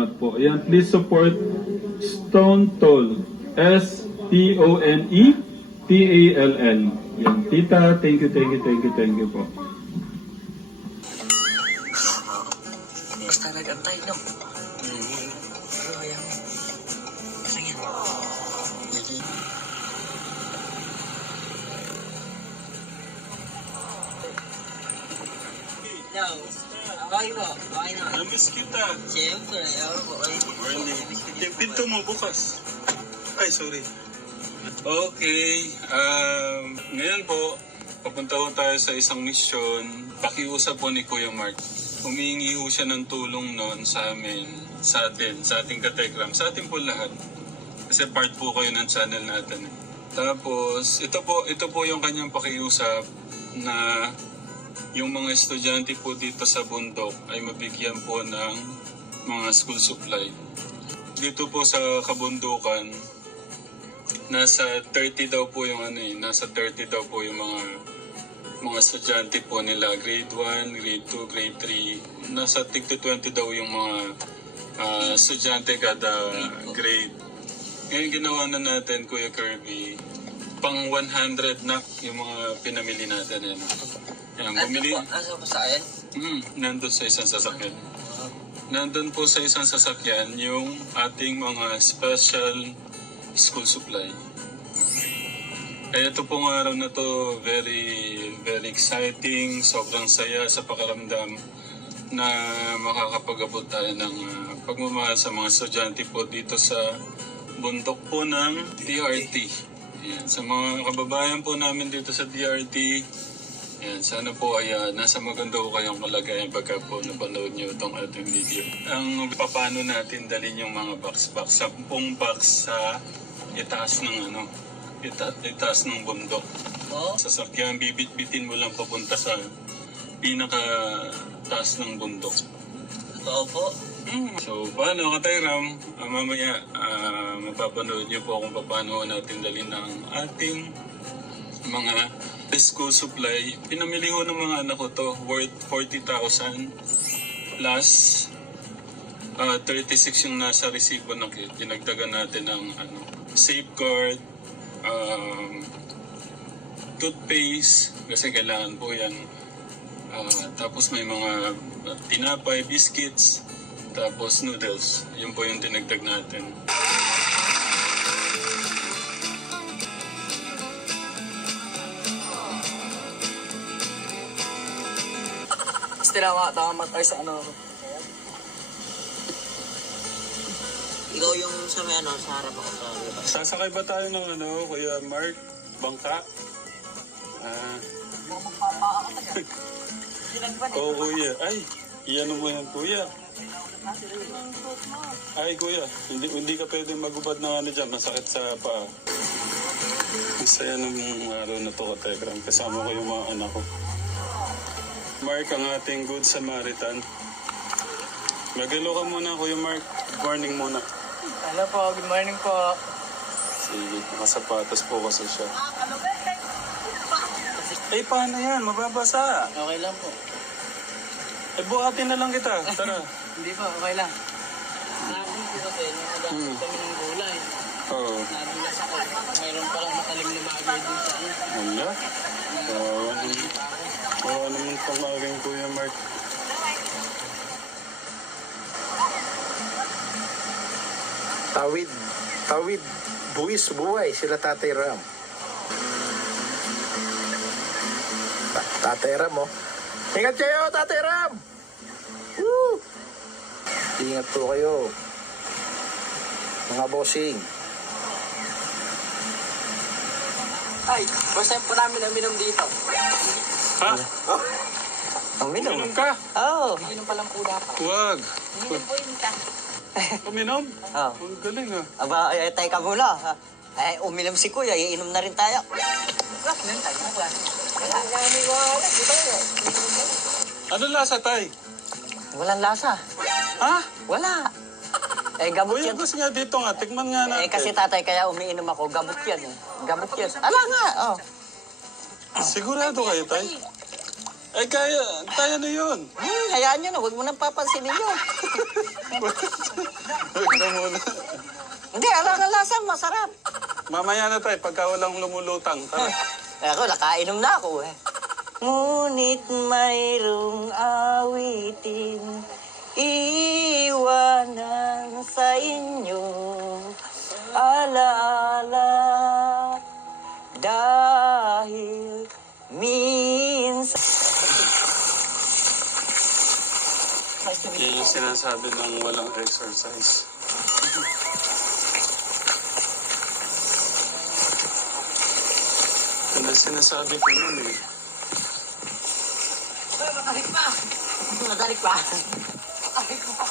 salamat po. Ayan, please support Stone Toll. STONETALL. Yan, tita, thank you po. Basta nag-antay, no? Ayaw. Sige. No. Okay po. Okay na. Namiss kita. Siyempre. Ayaw po. Yung pinto mo bukas. Ay, sorry. Okay. Ngayon po, papunta po tayo sa isang misyon. Pakiusap po ni Kuya Mark. Humihingi po siya ng tulong noon sa amin, sa atin, sa ating kategram, sa ating po lahat. Kasi part po kayo ng channel natin. Tapos, ito po yung kanyang pakiusap na yung mga estudyante po dito sa bundok ay mabigyan po ng mga school supply. Dito po sa kabundukan, nasa 30 daw po yung nasa 30 daw po yung mga estudyante po nila, grade 1, grade 2, grade 3. Nasa tig 20 daw yung mga estudyante kada grade. Ngayon ginawa na natin, Kuya Kirby, pang 100 na yung mga pinamili natin. Yan, bumili. Asa po sa akin? Nandun sa isang sasakyan. Nandun po sa isang sasakyan yung ating mga special school supply. Kaya ito pong araw na to, very exciting, sobrang saya sa pakiramdam na makakapag-abot tayo ng pagmamahal sa mga estudyante po dito sa bundok po ng DRT. Yan, sa mga kababayan po namin dito sa DRT, yan, sana po ay nasa maganda po kayong kalagayan pagka po napanood nyo itong ating video. Ang paano natin dalhin yung mga box, 10 box sa itaas ng itaas ng bundok. Oo. Sasakyan, bibit-bitin mo lang papunta sa pinaka-taas ng bundok. Totoo po. So, paano Katayram? Mamaya, mapapanood niyo po kung paano natin dalhin ang ating mga school supply. Pinamili ko ng mga anak ko to, worth 40,000 plus 36 yung nasa resibo na kit. Dinagdagan natin ng safeguard, toothpaste, kasi kailangan po yan. Tapos may mga tinapay, biscuits, tapos noodles. Yun po yung dinagdag natin. Tama tayo sa Ikaw yung sa may sa harap ako sa labas. Sasakay ba tayo ng Kuya Mark? Bangka? Oo, Kuya. Ay, iyan mo yan, Kuya. Ay, Kuya, hindi ka pwede magubad ng dyan. Masakit sa paa. Masaya nung araw na to, Kategram. Kasama ko yung mga anak ko. Mark, ang ating good Samaritan. Magalo ka muna, Kuya Mark. Good morning muna. Hello po, good morning po. Sige, nakasapatos po kasi siya. Eh, paano yan? Mababasa. Okay lang po. Eh, buhatin na lang kita. Tara. Hindi po, okay lang. Natin po kasi, nagagawin kami ng gulay. Oo. Nadulas ako. Mayroon palang matalim na bagay dun sa Wala. Kawawa naman pang aking Kuya Mark. Tawid, buwis, buhay, sila Tatay Ram. Tatay Ram, oh. Ingat kayo, Tatay Ram! Woo! Ingat po kayo, mga bossing. Ay, first time po namin uminom dito. Ha? Uminom? Uminom ka? Oo. Uminom pa lang po dapat. Huwag. Uminom po yun ka. Uminom? Oo. Ang galing Aba, teka muna. Uminom si Kuya, iinom na rin tayo. Ano lasa, Tay? Walang lasa. Ha? Wala. Gamot Kuya, yan. gusto nga dito nga. Tikman nga natin. Kasi tatay, kaya umiinom ako. Gamot yan eh. Gamot yan. Ala nga, oh. Sigurado kayo, Tay? Ay, kaya na yun. Hayaan nyo na, huwag mo nang papansinin yun. Huwag na muna. Hindi, alang-alasang masarap. Mamaya na tayo, pagka walang lumulutang. Tara. Ako, nakainom na ako eh. Ngunit mayroong awitin iiwanan sa inyo alaala dahil minsan. Yan yung sinasabi ng walang exercise. Yan ang sinasabi ko nun eh. Madalik pa! Madalik pa! Madalik pa!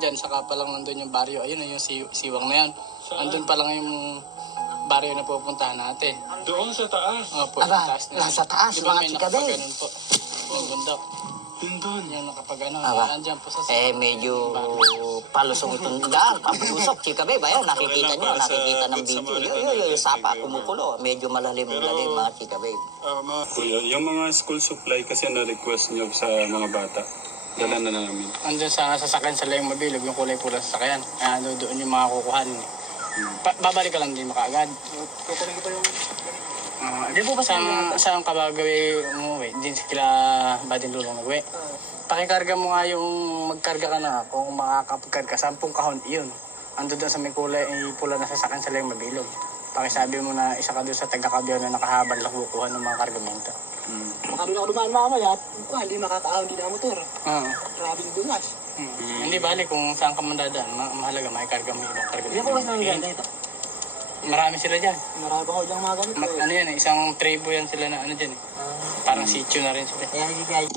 Diyan, saka pa lang nandun yung baryo. Ayun, yung siwang na yan. Andun pa lang yung baryo na pupuntahan natin. Doon sa taas. Opo, Aba, sa taas na. nasa taas, Di ba mga may chika din. nakapaganon po? Yung bundok. Yun doon. Yung nakapaganon. Aba. Andyan po sa Medyo palusong itong daan, papulusok, chika babe, ayun, nakikita nyo, nakikita ng video. Yung sapa, kumukulo, medyo malalim mga chika babe. Kuya, yung mga school supply kasi na-request nyo sa mga bata. Dala na namin. Andyan sa sasakyan sa Layong Mabilog, yung kulay pula sa sasakyan. Doon yung mga kukuhanin. Babalik ka lang din makaagad. Kukunin ko pa yung... Di po ba saan ka ba gawin umuwi? Din sila ba din lulong umuwi? Pakikarga mo nga yung magkarga ka na kung makakapagkarga. 10 kahon, iyon. Ando doon sa may kulay pula na sasakyan sa Layong Mabilog. Pakisabi mo na isa ka doon sa taga-kabyaw na nakahabal lang kukuha ng mga kargamento. Baka rin ako dumaan mamaya at hindi makakaahon din ang motor. Oo. Grabing dumas. Hindi bali kung saan ka mandadaan. Mahalaga may karga mo ibang kargamento. Hindi ko mas nang ganda ito. Marami sila dyan. Marami pa ko diyang mga ganito. Ano yan isang tribo yan sila na ano dyan eh. Parang sitio na rin sila. Kaya hindi guys.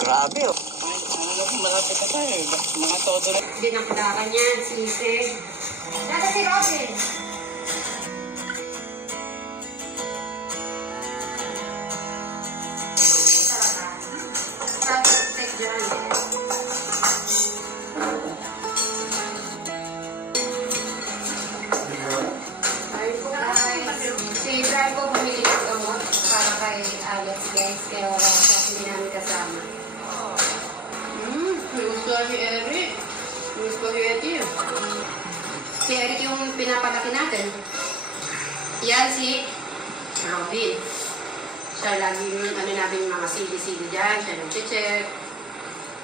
Grabe oh. Malapit na tayo eh. Mga todo na. Hindi na kailangan yan, sisig. Nasa si Robin. Sarap. Take dyan. Si Brian po bumili ng gamot para kay Alex guys. Kaya wala siya, hindi namin kasama. Gusto ni Eric. Gusto ni Eric. Si Eric yung pinapalaki natin. Yan si Robin. Siya lagi yung namin mga sili-sili dyan. Siya yung check.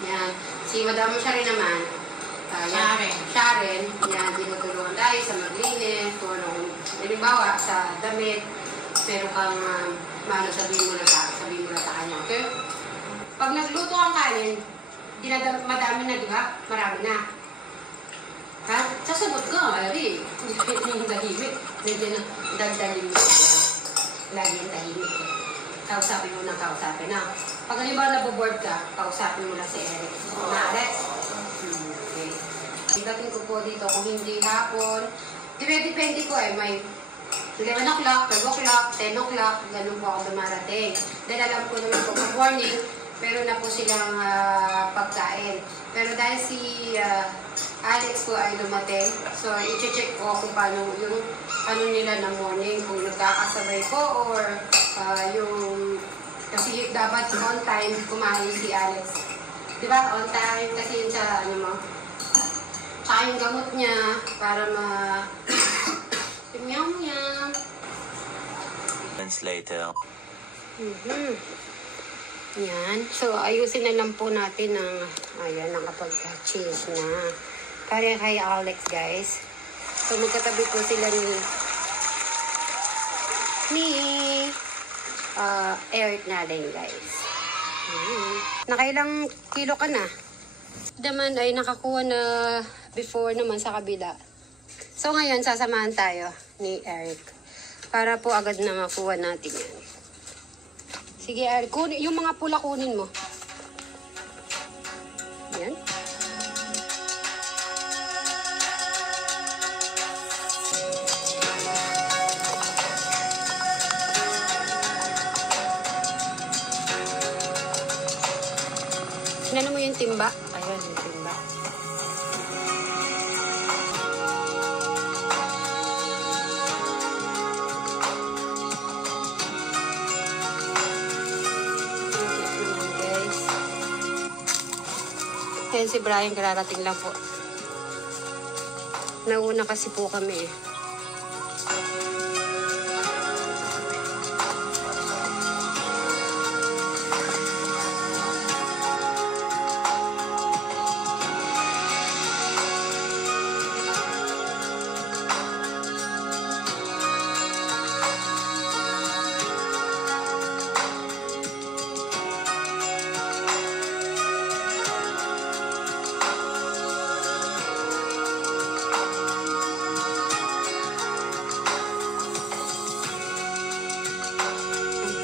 Yan. Si Madam Shari naman. Sharon. Yan. Tinutulungan tayo sa maglinis. Kung anong, halimbawa sa damit. Pero kang sabihin mo na sa kanya. Okay? Pag nagluto ang kanin, madami na, di ba? Marami na. Ha? Sasagot ka, Ari. Hindi yung tahimik. Hindi na, dagdalin mo. Lagi yung tahimik. Kausapin mo ng kausapin na. Pag halimbawa naboboard ka, kausapin mo na si Eric. Na, Alex? Okay. Ibatin ko po dito kung hindi hapon. Depende ko eh. May 11 o'clock, 12 o'clock, 10 o'clock. Ganun po ako dumarating. Dahil alam ko naman po mag-morning. Meron na po silang pagkain. Pero dahil si Alex po ay lumating, so i-check ko kung paano yung ano nila ng morning, kung nagkakasabay ko or yung kasi dapat on time kumain si Alex. Di ba? On time kasi yun sa ano mo. Tsaka yung gamot niya para meow meow. Months later. Yan. So, ayusin na lang po natin ng, ayan, nakapag-change na. Para kay Alex, guys. So, magkatabi po sila ni Eric natin, guys. Nakailang kilo ka na? Naman ay nakakuha na before naman sa kabila. So, ngayon, sasamahan tayo ni Eric. Para po agad na makuha natin yan. Sige, Eric. Yung mga pula kunin mo. Yan. Sinano mo yung timba? Ayun, yung timba. Ayan si Brian, kararating lang po. Nauna kasi po kami eh.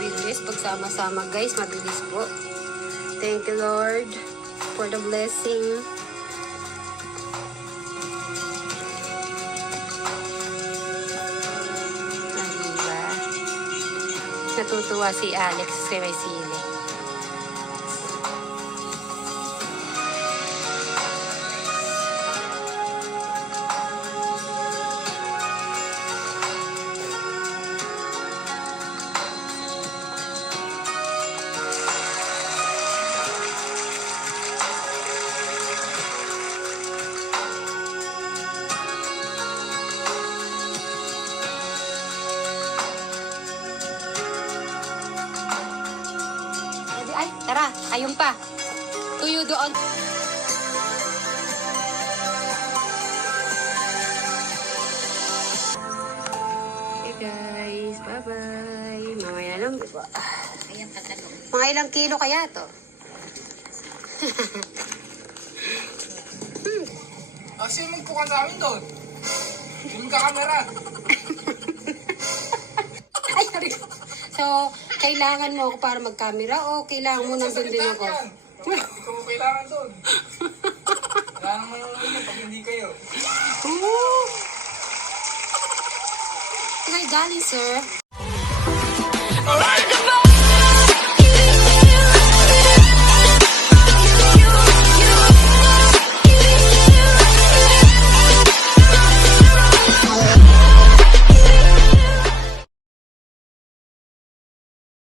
Mabilis, pagsama-sama guys, mabilis po. Thank you Lord for the blessing. Diba? Natutuwa si Alex kay may sili. Ay, tara, ayun pa. Tuyo doon. Okay guys, bye-bye. Mamaya lang. Mga ilang kilo kaya to? Kasi magpukan sa amin doon. Yung kamera. Ay, sorry. So, kailangan mo ako para mag-camera o kailangan mo nandun din ako? Ikaw mo kailangan doon. Wala naman yung pag hindi kayo. Ay, galing sir.